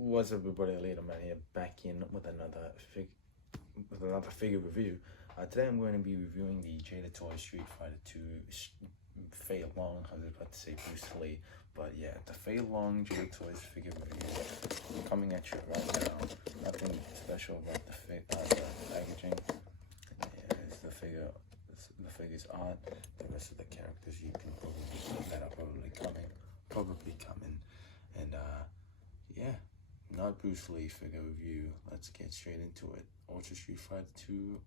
What's up, everybody? Later, man here, back in with another figure review. Today I'm going to be reviewing the Jada Toy Street Fighter 2 Fei Long. I was about to say Bruce Lee, but yeah, the Fei Long Jada Toys figure review coming at you right now. Nothing special about the packaging. Yeah, it's the figure. The figure's art. The rest of the characters you can probably see that are probably coming, and yeah. Not Bruce Lee figure review. Let's get straight into it. Ultra Street Fighter 2,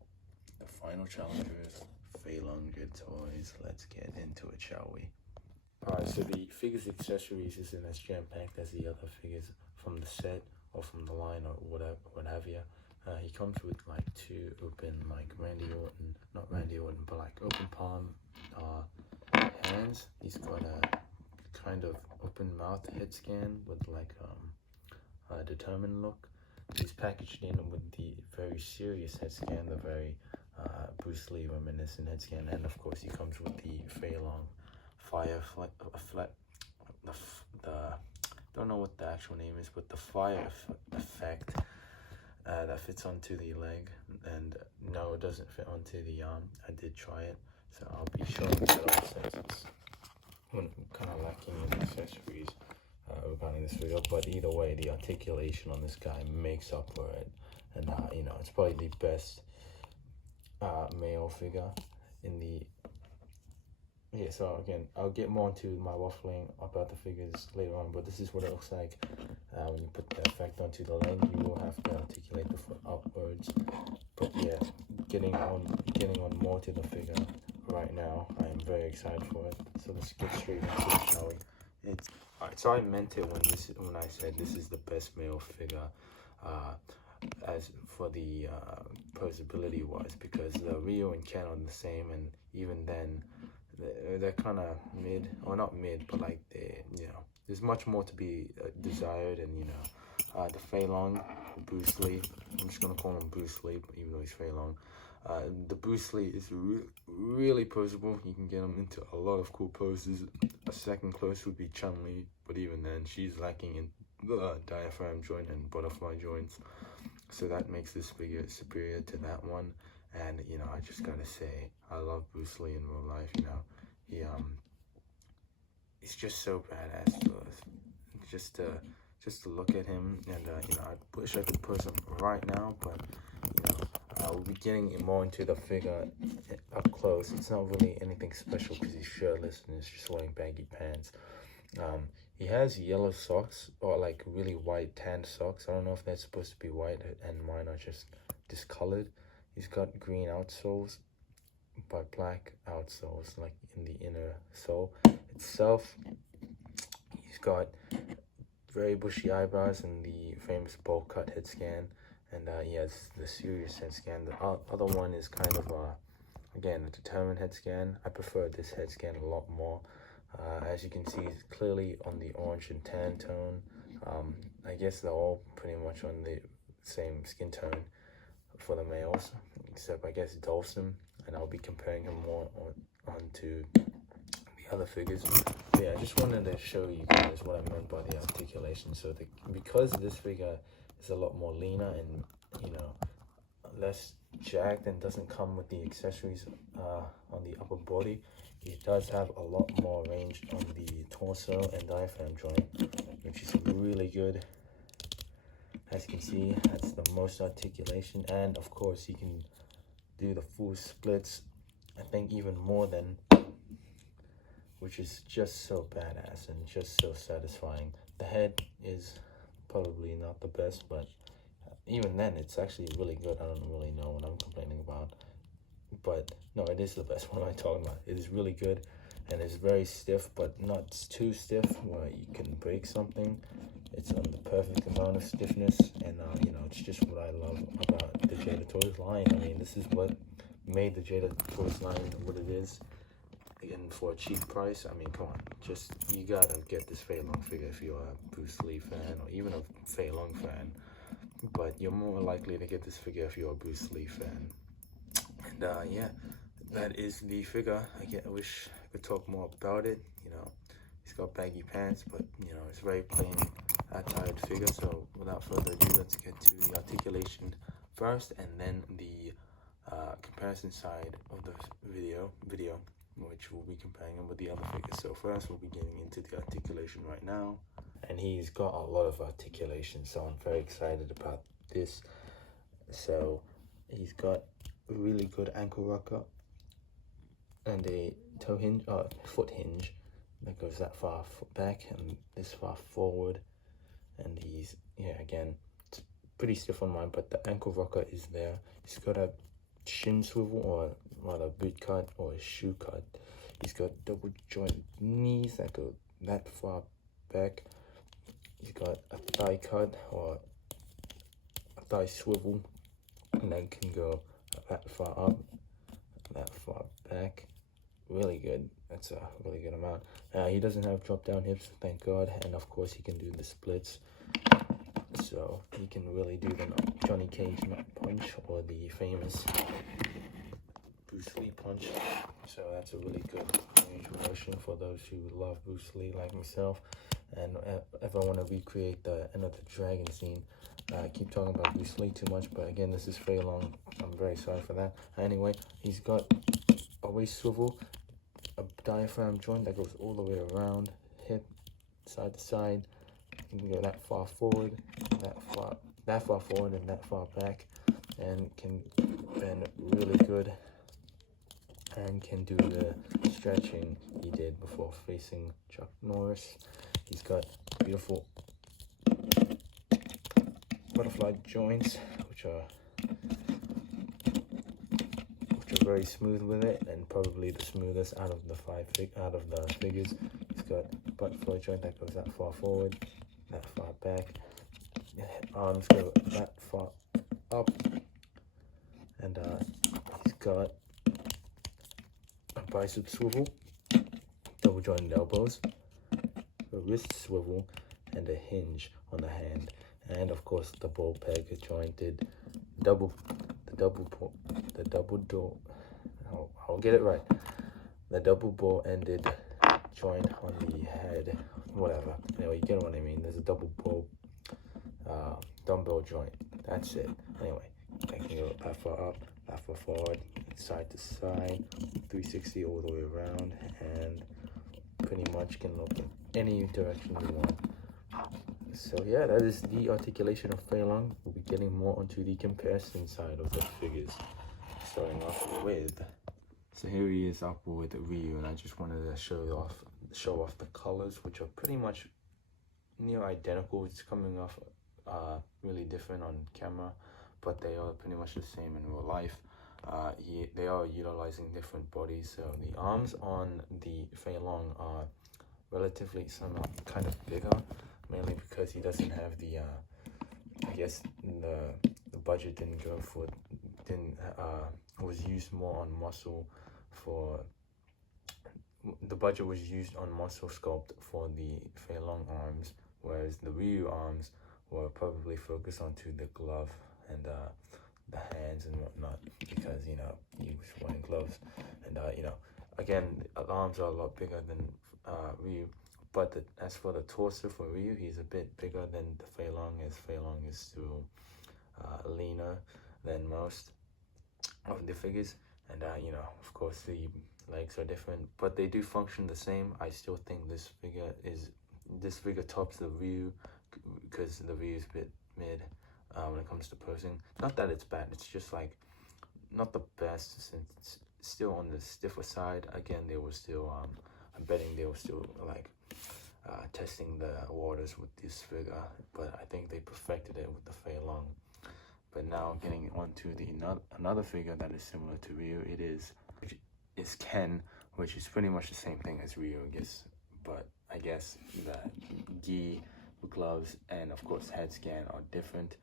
the final challengers, Fei Long Jada Toys. Let's get into it, shall we? Alright, so the figure's accessories isn't as jam-packed as the other figures from the set or from the line or whatever, what have you. He comes with like two open, like not Randy Orton, but like open palm hands. He's got a kind of open mouth head scan with like determined look. He's packaged in with the very serious head scan, the very Bruce Lee reminiscent head scan, and of course he comes with the Fei Long fire don't know what the actual name is, but the fire effect that fits onto the leg, and no, it doesn't fit onto the arm. I did try it, so I'll be showing that off since it's kind of lacking in accessories regarding this video, but either way, the articulation on this guy makes up for it, and you know, it's probably the best male figure in the. Yeah, so again, I'll get more into my waffling about the figures later on, but this is what it looks like when you put the effect onto the leg. You will have to articulate the foot upwards, but yeah, getting on more to the figure right now. I am very excited for it. So let's get straight into it, shall we? Alright, so I meant it when I said this is the best male figure as for the posability wise, because the Ryu and Ken are the same, and even then they're kind of mid, or not mid, but like there's much more to be desired. And you know, the Fei Long, Bruce Lee, I'm just gonna call him Bruce Lee, even though he's Fei Long. The Bruce Lee is really posable. You can get him into a lot of cool poses. A second close would be Chun-Li, but even then, she's lacking in the diaphragm joint and butterfly joints. So that makes this figure superior to that one. And you know, I just gotta say, I love Bruce Lee in real life. You know, he's just so badass. Just to look at him, and you know, I wish I could pose him right now, but you know, we'll be getting more into the figure up close. It's not really anything special because he's shirtless and he's just wearing baggy pants. He has yellow socks, or like really white tan socks. I don't know if that's supposed to be white, and mine are just discolored. He's got green outsoles but black outsoles, like in the inner sole itself. He's got very bushy eyebrows and the famous bowl cut head scan, and he has the serious head scan. The other one is kind of again, a determined head scan. I prefer this head scan a lot more. As you can see, it's clearly on the orange and tan tone. I guess they're all pretty much on the same skin tone for the males, except I guess Dawson, and I'll be comparing him more onto the other figures. But yeah, I just wanted to show you guys what I meant by the articulation. So because this figure is a lot more leaner and, you know, less jacked and doesn't come with the accessories on the upper body, it does have a lot more range on the torso and diaphragm joint, which is really good. As you can see, that's the most articulation, and of course he can do the full splits, I think even more than, which is just so badass and just so satisfying. The head is probably not the best, but even then it's actually really good. I don't really know what I'm complaining about, but no, it is the best. What am I talking about? It is really good, and it's very stiff, but not too stiff where you can break something. It's on the perfect amount of stiffness, and you know, it's just what I love about the Jada Toys line. I mean, this is what made the Jada Toys line what it is, and for a cheap price. I mean, come on, just, you gotta get this Fei Long figure if you're a Bruce Lee fan, or even a Fei Long fan, but you're more likely to get this figure if you're a Bruce Lee fan. And yeah, that is the figure. I wish I could talk more about it. You know, he's got baggy pants, but you know, it's very plain attired figure. So without further ado, let's get to the articulation first, and then the comparison side of the video, which will be comparing him with the other figures. So first, we'll be getting into the articulation right now, and he's got a lot of articulation, so I'm very excited about this. So he's got a really good ankle rocker and a toe hinge, foot hinge that goes that far back and this far forward. And he's, yeah, again, it's pretty stiff on mine, but the ankle rocker is there. He's got a shin swivel, or rather boot cut or a shoe cut. He's got double joint knees that go that far back. He's got a thigh cut or a thigh swivel, and that can go that far up, that far back. Really good. That's a really good amount. He doesn't have drop down hips, thank God, and of course he can do the splits. So he can really do the Johnny Cage punch, or the famous Bruce Lee punch. So that's a really good range of motion for those who love Bruce Lee like myself. And if I want to recreate the end of the dragon scene, I keep talking about Bruce Lee too much, but again, this is Fei Long. I'm very sorry for that. Anyway, he's got a waist swivel, a diaphragm joint that goes all the way around, hip, side to side. You can go that far forward, that far forward, and that far back, and can bend really good, and can do the stretching he did before facing Chuck Norris. He's got beautiful butterfly joints, which are very smooth with it, and probably the smoothest out of the figures. He's got butterfly joint that goes that far forward, that far back. Arms go that far up, and he's got a bicep swivel, double jointed elbows, a wrist swivel, and a hinge on the hand, and of course the ball peg jointed I'll get it right. The double ball ended joint on the head, whatever. Anyway, you get what I mean. There's a double ball dumbbell joint. That's it. Anyway, I can go that far up, that far forward, side to side, 360 all the way around, and pretty much can look in any direction you want. So yeah, that is the articulation of Fei Long. We'll be getting more onto the comparison side of the figures. Starting off with, so here he is up with Ryu, and I just wanted to show off the colors, which are pretty much near identical. It's coming off really different on camera, but they are pretty much the same in real life. They are utilizing different bodies. So the arms on the Fei Long are relatively kind of bigger, mainly because he doesn't have the I guess the budget didn't go for was used more on muscle for the budget was used on muscle sculpt for the Fei Long arms, whereas the Ryu arms were probably focused onto the glove and the hands and whatnot, because he was wearing gloves, and again, the arms are a lot bigger than Ryu. But as for the torso for Ryu, he's a bit bigger than the Fei Long, as Fei Long is still leaner than most of the figures. And of course the legs are different, but they do function the same. I still think this figure tops the Ryu, because the Ryu is a bit mid when it comes to posing. Not that it's bad, it's just like not the best, since it's still on the stiffer side. Again, they were still I'm betting they were still like testing the waters with this figure, but I think they perfected it with the Fei Long. But now getting onto another figure that is similar to Ryu, is Ken, which is pretty much the same thing as Ryu, I guess. But I guess the gi, gloves, and of course head scan are different.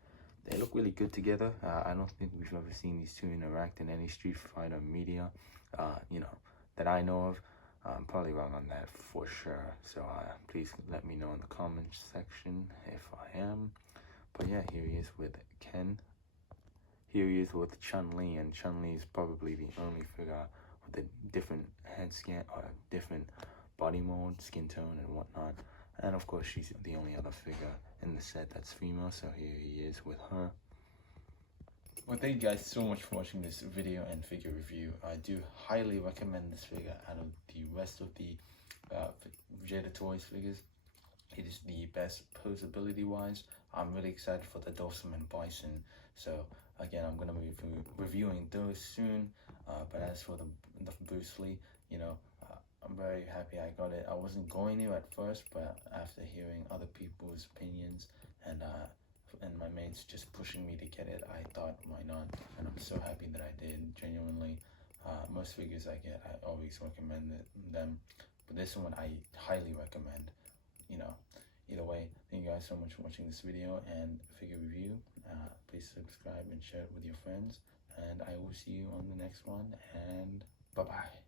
They look really good together. I don't think we've ever seen these two interact in any Street Fighter media, that I know of. I'm probably wrong on that for sure. So please let me know in the comments section if I am. But yeah, here he is with Ken. Here he is with Chun-Li, and Chun-Li is probably the only figure with a different head scan or different body mode, skin tone, and whatnot. And of course, she's the only other figure in the set that's female, so here he is with her. Well, thank you guys so much for watching this video and figure review. I do highly recommend this figure out of the rest of the Jada Toys figures. It is the best posability wise. I'm really excited for the Dawson and Bison. So again, I'm gonna be reviewing those soon. But as for the Bruce Lee, you know, I'm very happy I got it. I wasn't going to at first, but after hearing other people's opinions and my mates just pushing me to get it, I thought, why not? And I'm so happy that I did, genuinely. Most figures I get, I always recommend them. But this one, I highly recommend. You know, either way, thank you guys so much for watching this video and figure review. Please subscribe and share it with your friends. And I will see you on the next one. And bye-bye.